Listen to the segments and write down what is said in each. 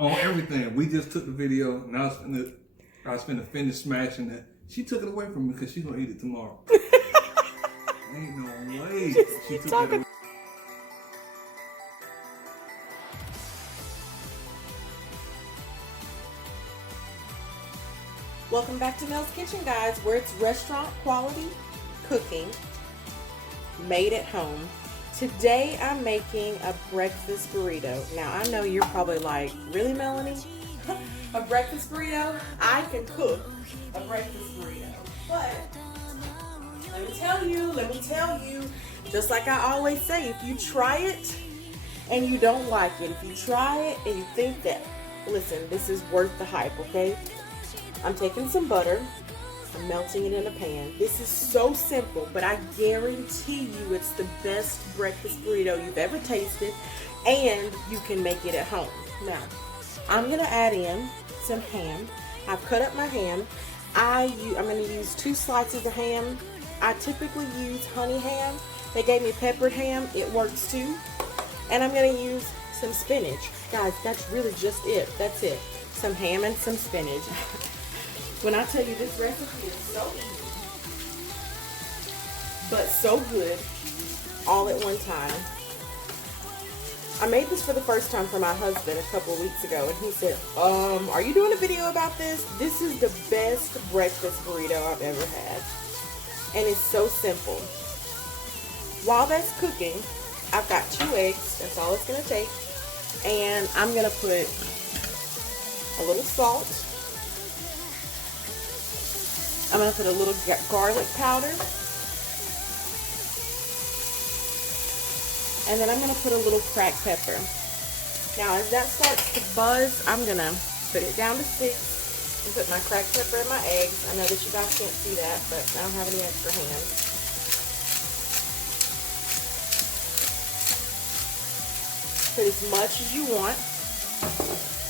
On everything. We just took the video, and I was finna finish smashing it. She took it away from me because she's gonna eat it tomorrow. Ain't no way. She took it away. Welcome back to Mel's Kitchen, guys, where it's restaurant quality cooking made at home. Today I'm making a breakfast burrito. Now I know you're probably like, really, Melanie? A breakfast burrito? I can cook a breakfast burrito. But let me tell you, just like I always say, if you try it and you don't like it, if you try it and you think that, listen, this is worth the hype, okay? I'm taking some butter, I'm melting it in a pan. This is so simple, but I guarantee you it's the best breakfast burrito you've ever tasted, and you can make it at home. Now, I'm gonna add in some ham. I've cut up my ham. I'm gonna use 2 slices of ham. I typically use honey ham. They gave me peppered ham, it works too. And I'm gonna use some spinach. Guys, that's really just it, that's it. Some ham and some spinach. When I tell you this recipe is so easy, but so good, all at one time. I made this for the first time for my husband a couple of weeks ago, and he said, are you doing a video about this? This is the best breakfast burrito I've ever had. And it's so simple. While that's cooking, I've got 2 eggs, that's all it's gonna take. And I'm gonna put a little salt. I'm going to put a little garlic powder. And then I'm going to put a little cracked pepper. Now, as that starts to buzz, I'm going to put it down to 6 and put my cracked pepper in my eggs. I know that you guys can't see that, but I don't have any extra hands. Put as much as you want.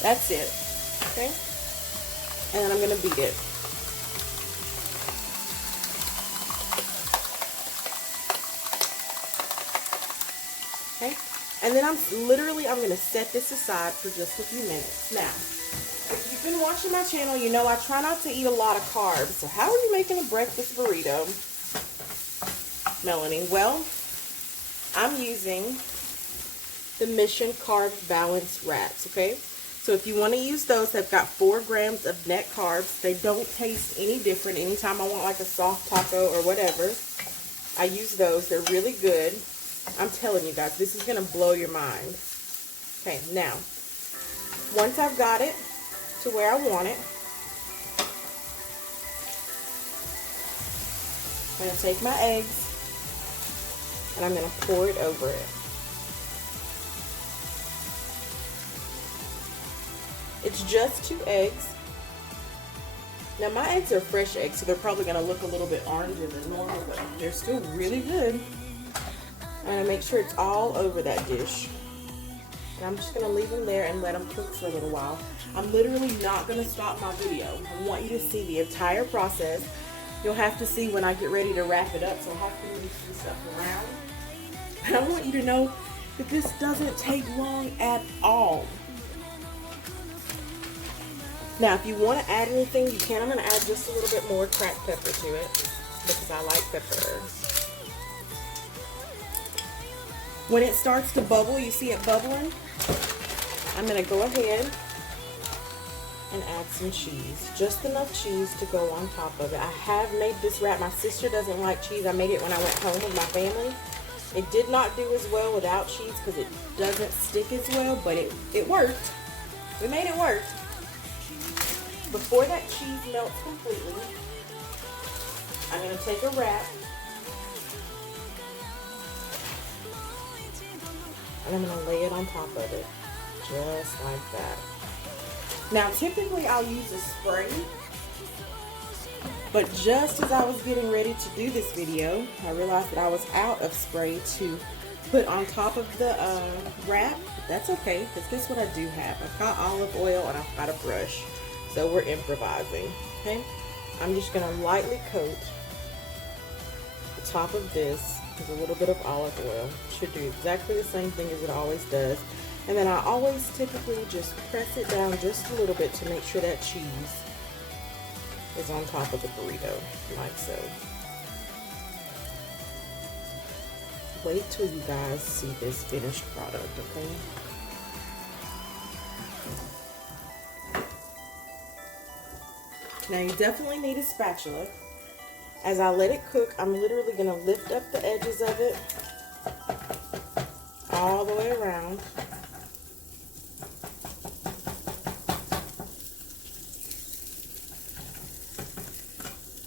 That's it. Okay? And then I'm going to beat it. Okay? And then I'm going to set this aside for just a few minutes. Now, if you've been watching my channel, you know I try not to eat a lot of carbs. So how are you making a breakfast burrito, Melanie? Well, I'm using the Mission Carb Balance wraps, okay? So if you want to use those, they've got 4 grams of net carbs. They don't taste any different. Anytime I want like a soft taco or whatever, I use those. They're really good. I'm telling you guys, this is going to blow your mind. Okay, now, once I've got it to where I want it, I'm going to take my eggs and I'm going to pour it over it. It's just 2 eggs. Now, my eggs are fresh eggs, so they're probably going to look a little bit oranger than normal, but they're still really good. I'm going to make sure it's all over that dish. And I'm just going to leave them there and let them cook for a little while. I'm literally not going to stop my video. I want you to see the entire process. You'll have to see when I get ready to wrap it up, so I'll have to move some stuff around. And I want you to know that this doesn't take long at all. Now, if you want to add anything, you can. I'm going to add just a little bit more cracked pepper to it because I like pepper. When it starts to bubble, you see it bubbling, I'm going to go ahead and add some cheese. Just enough cheese to go on top of it. I have made this wrap. My sister doesn't like cheese. I made it when I went home with my family. It did not do as well without cheese because it doesn't stick as well, but it worked. We made it work. Before that cheese melts completely, I'm going to take a wrap and I'm going to lay it on top of it, just like that. Now, typically I'll use a spray, but just as I was getting ready to do this video, I realized that I was out of spray to put on top of the wrap. That's okay, because this is what I do have. I've got olive oil and I've got a brush, so we're improvising, okay? I'm just going to lightly coat the top of this with a little bit of olive oil. It should do exactly the same thing as it always does. And then I always typically just press it down just a little bit to make sure that cheese is on top of the burrito, like so. Wait till you guys see this finished product, okay? Now you definitely need a spatula. As I let it cook, I'm literally gonna lift up the edges of it all the way around.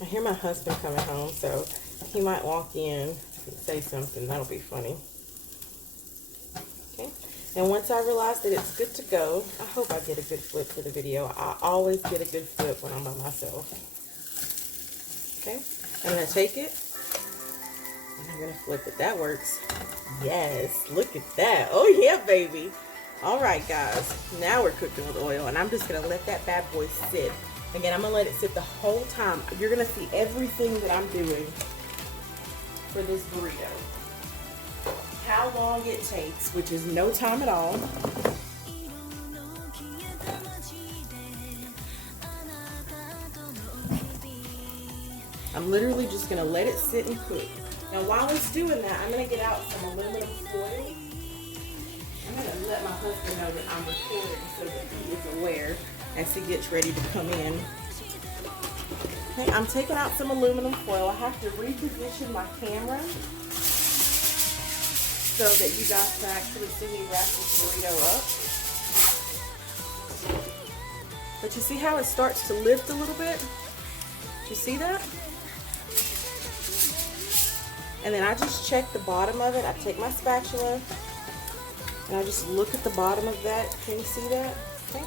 I hear my husband coming home, so he might walk in and say something. That'll be funny. Okay. And once I realize that it's good to go, I hope I get a good flip for the video. I always get a good flip when I'm by myself. Okay. I'm going to take it and I'm going to flip it. That works. Yes. Look at that. Oh, yeah, baby. All right, guys. Now we're cooking with oil, and I'm just going to let that bad boy sit. Again, I'm going to let it sit the whole time. You're going to see everything that I'm doing for this burrito. How long it takes, which is no time at all. I'm literally just going to let it sit and cook. Now, while it's doing that, I'm going to get out some aluminum foil. I'm going to let my husband know that I'm recording so that he is aware as he gets ready to come in. Okay, I'm taking out some aluminum foil. I have to reposition my camera so that you guys can actually see me wrap this burrito up. But you see how it starts to lift a little bit? Do you see that? And then I just check the bottom of it. I take my spatula and I just look at the bottom of that. Can you see that? Okay.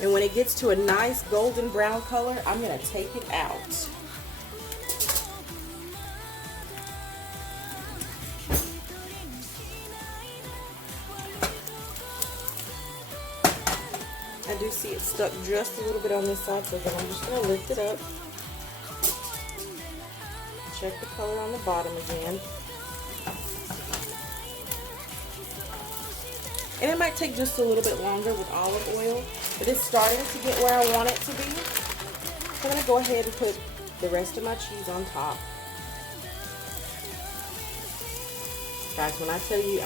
And when it gets to a nice golden brown color, I'm going to take it out. I do see it stuck just a little bit on this side, so then I'm just going to lift it up. Check the color on the bottom again. And it might take just a little bit longer with olive oil, but it's starting to get where I want it to be. So I'm going to go ahead and put the rest of my cheese on top. Guys, when I tell you,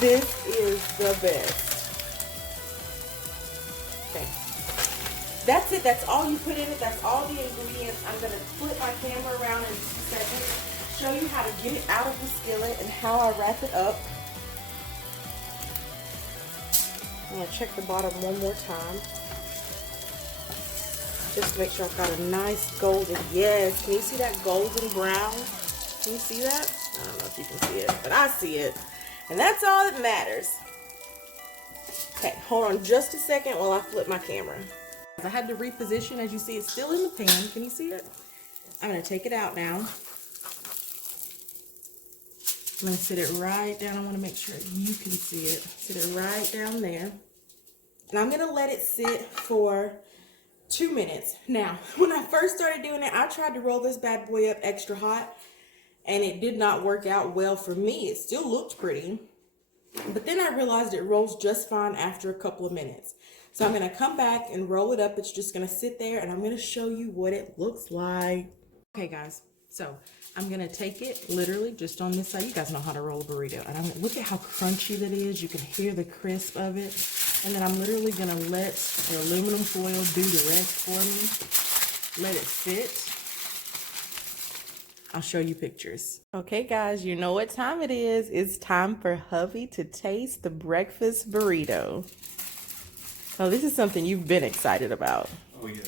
this is the best. Okay. That's it. That's all you put in it. That's all the ingredients. I'm going to flip my camera around in just a second, show you how to get it out of the skillet and how I wrap it up. I'm going to check the bottom one more time. Just to make sure I've got a nice golden, yes. Can you see that golden brown? Can you see that? I don't know if you can see it, but I see it. And that's all that matters. Okay, hold on just a second while I flip my camera. I had to reposition. As you see, it's still in the pan. Can you see it? I'm going to take it out now. I'm going to sit it right down. I want to make sure you can see it. Sit it right down there. And I'm going to let it sit for 2 minutes. Now, when I first started doing it, I tried to roll this bad boy up extra hot, and it did not work out well for me. It still looked pretty, but then I realized it rolls just fine after a couple of minutes. So I'm going to come back and roll it up. It's just going to sit there, and I'm going to show you what it looks like. Okay, guys, so I'm going to take it literally just on this side. You guys know how to roll a burrito. And I'm gonna, look at how crunchy that is. You can hear the crisp of it. And then I'm literally going to let the aluminum foil do the rest for me. Let it sit. I'll show you pictures. Okay, guys, you know what time it is. It's time for hubby to taste the breakfast burrito. Oh, this is something you've been excited about. Oh, yeah.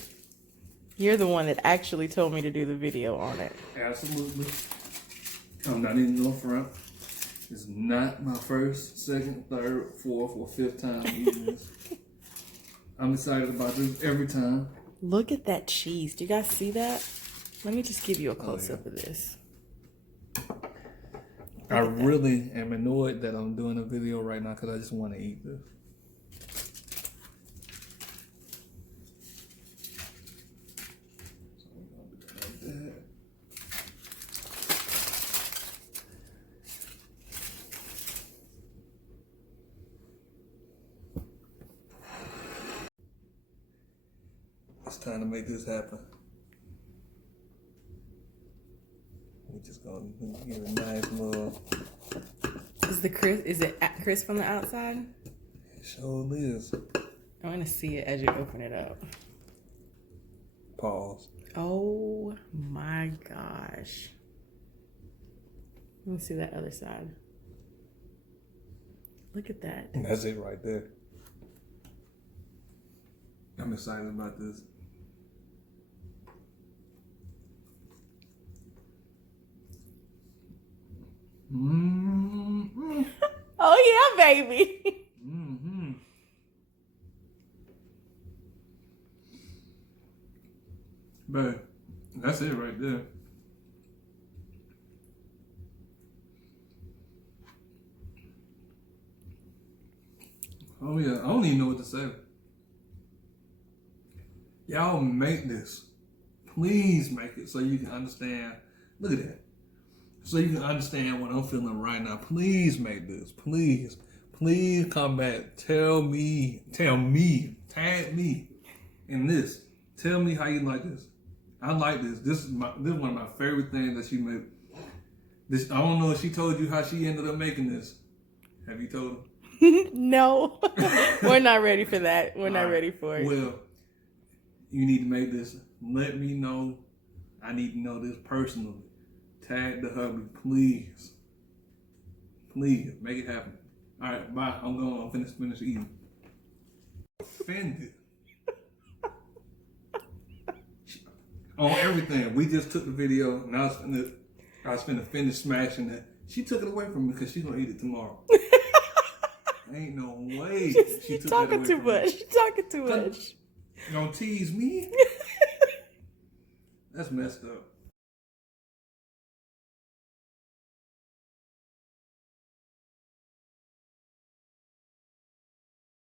You're the one that actually told me to do the video on it. Absolutely. I'm not even going front. It's not my first, second, third, fourth, or fifth time eating this. I'm excited about this every time. Look at that cheese. Do you guys see that? Let me just give you a close-up of this. I really am annoyed that I'm doing a video right now because I just want to eat this. It's time to make this happen. We're just gonna give it a nice little. Is it crisp on the outside? It sure is. I want to see it as you open it up. Pause. Oh my gosh. Let me see that other side. Look at that. And that's it right there. I'm excited about this. Mm-hmm. Oh yeah, baby. Mm-hmm. But that's it right there. Oh yeah, I don't even know what to say. Y'all make this. Please make it so you can understand. Look at that. So you can understand what I'm feeling right now. Please make this. Please. Please come back. Tell me. Tag me in this. Tell me how you like this. I like this. This is one of my favorite things that she made. This, I don't know if she told you how she ended up making this. Have you told her? No. We're not ready for that. We're not ready for it. Well, you need to make this. Let me know. I need to know this personally. Tag the hubby, please. Please, make it happen. All right, bye. I'm going. I'm finish eating. Offended. On everything. We just took the video, and I was finna finish smashing it. She took it away from me because she's gonna eat it tomorrow. Ain't no way. She's talking too much. She's talking too much. You gonna tease me? That's messed up.